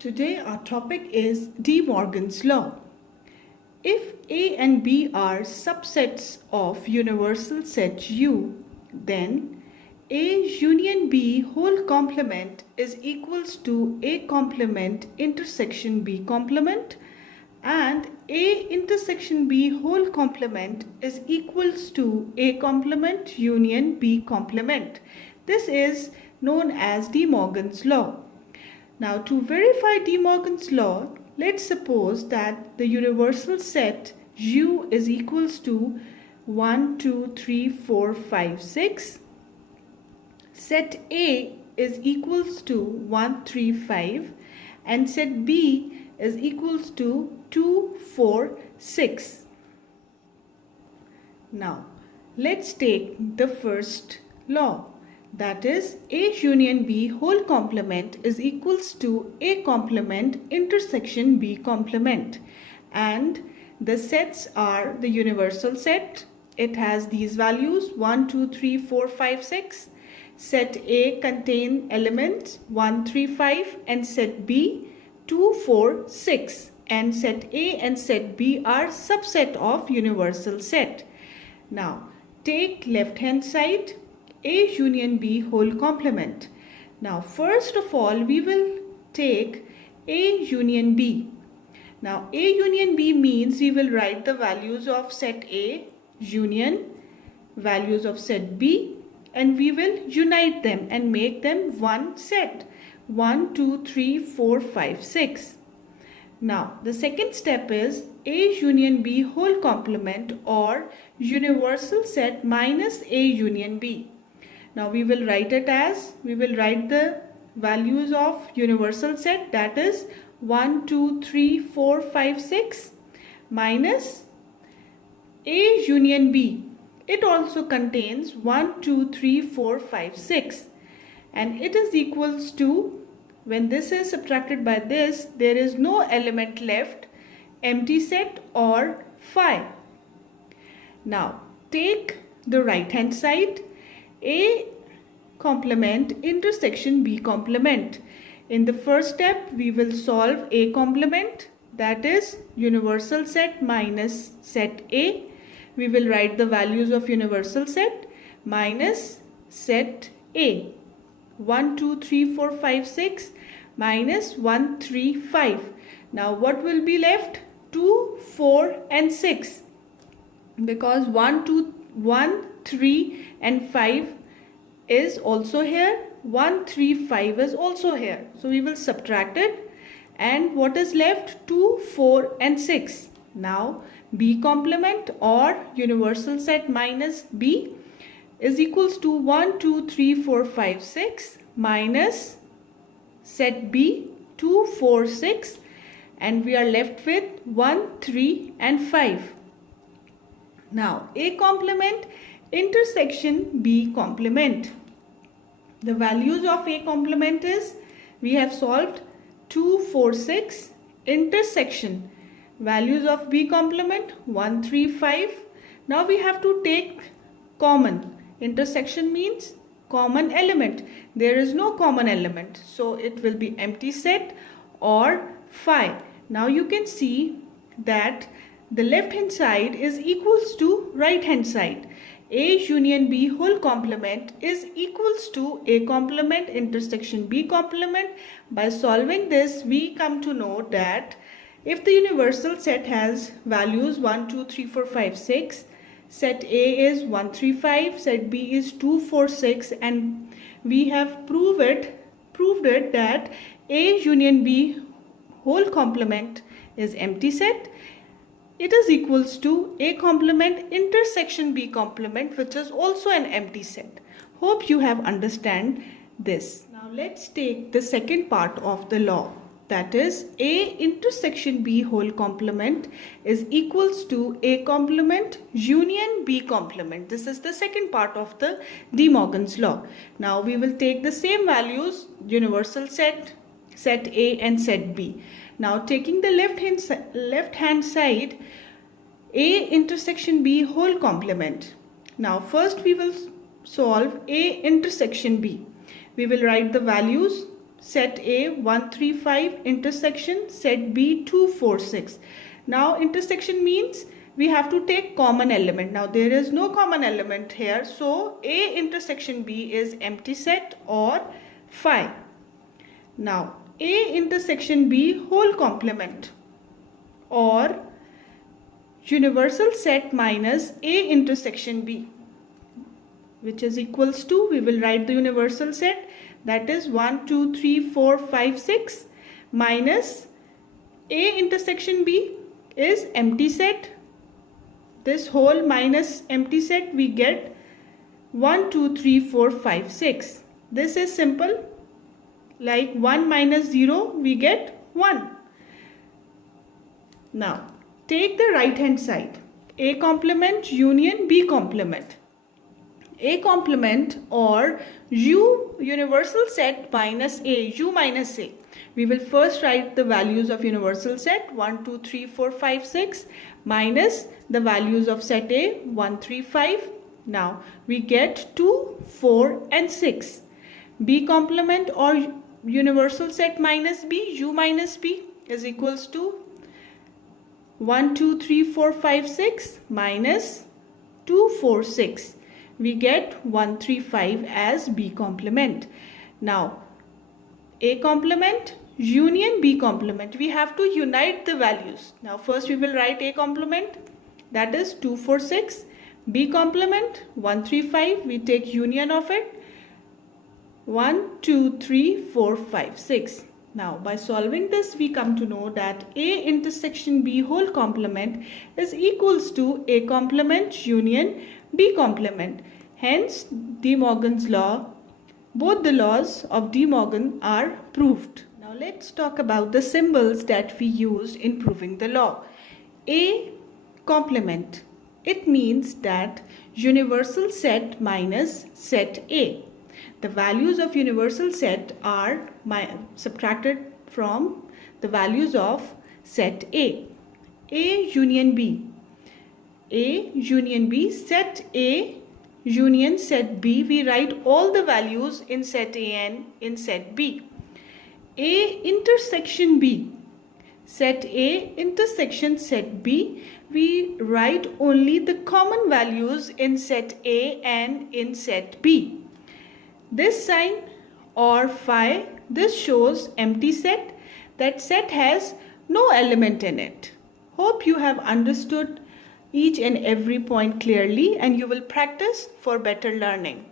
Today our topic is De Morgan's law. If A and B are subsets of universal set U, then A union B whole complement is equals to A complement intersection B complement, and A intersection B whole complement is equals to A complement union B complement. This is known as De Morgan's law. Now, to verify De Morgan's law, let's suppose that the universal set U is equals to 1, 2, 3, 4, 5, 6. Set A is equals to 1, 3, 5, and set B is equals to 2, 4, 6. Now, let's take the first law. That is, A union B whole complement is equals to A complement intersection B complement, and the sets are the universal set. It has these values 1, 2, 3, 4, 5, 6. Set A contain elements 1, 3, 5, and set B 2, 4, 6, and set A and set B are subset of universal set. Now take left hand side, A union B whole complement. Now first of all we will take A union B. Now A union B means we will write the values of set A union values of set B, and we will unite them and make them one set 1, 2, 3, 4, 5, 6. Now the second step is A union B whole complement or universal set minus A union B. Now we will write it as, we will write the values of universal set, that is 1, 2, 3, 4, 5, 6 minus A union B. It also contains 1, 2, 3, 4, 5, 6, and it is equals to, when this is subtracted by this, there is no element left, empty set or phi. Now take the right hand side, A complement intersection B complement. In the first step we will solve A complement, that is universal set minus set A. We will write the values of universal set minus set A. 1, 2, 3, 4, 5, 6 minus 1, 3, 5. Now what will be left? 2, 4 and 6, because 1, 2, 1, 3 and 5 is also here, 1, 3, 5 is also here. So we will subtract it, and what is left? 2, 4 and 6. Now B complement or universal set minus B is equals to 1, 2, 3, 4, 5, 6 minus set B 2, 4, 6, and we are left with 1, 3 and 5. Now A complement intersection B complement. The values of A complement is, we have solved 2, 4, 6, intersection values of B complement 1, 3, 5. Now we have to take common. Intersection means common element. There is no common element, so it will be empty set or phi. Now you can see that the left hand side is equals to right hand side. A union B whole complement is equals to A complement intersection B complement. By solving this, we come to know that if the universal set has values 1, 2, 3, 4, 5, 6, set A is 1, 3, 5, set B is 2, 4, 6, and we have proved it that A union B whole complement is empty set. It is equals to A complement intersection B complement, which is also an empty set. Hope you have understand this. Now let's take the second part of the law. That is, A intersection B whole complement is equals to A complement union B complement. This is the second part of the De Morgan's law. Now we will take the same values, universal set, set A and set B. Now taking the left hand side, A intersection B whole complement. Now first we will solve A intersection B. We will write the values set A 1 3 5 intersection set B 2 4 6. Now intersection means we have to take common element. Now there is no common element here, so A intersection B is empty set or phi. Now A intersection B whole complement or universal set minus A intersection B, which is equals to, we will write the universal set, that is 1 2 3 4 5 6 minus A intersection B is empty set. This whole minus empty set, we get 1 2 3 4 5 6. This is simple, like 1 minus 0 we get 1. Now take the right hand side, A complement union B complement. A complement or U universal set minus A, U minus A. We will first write the values of universal set 1 2 3 4 5 6 minus the values of set A 1 3 5. Now we get 2 4 and 6. B complement or universal set minus B, U minus B, is equals to 1 2 3 4 5 6 minus 2 4 6. We get 1 3 5 as B complement. Now A complement union B complement, we have to unite the values. Now first we will write A complement, that is 2 4 6. B complement 1 3 5, we take union of it 1 2 3 4 5 6. Now by solving this, we come to know that A intersection B whole complement is equals to A complement union B complement. Hence De Morgan's law, both the laws of De Morgan are proved. Now let's talk about the symbols that we used in proving the law. A complement, it means that universal set minus set A. The values of universal set are subtracted from the values of set A. A union B. A union B, set A union set B, we write all the values in set A and in set B. A intersection B. Set A intersection set B, we write only the common values in set A and in set B. This sign or phi, this shows empty set, that set has no element in it. Hope you have understood each and every point clearly and you will practice for better learning.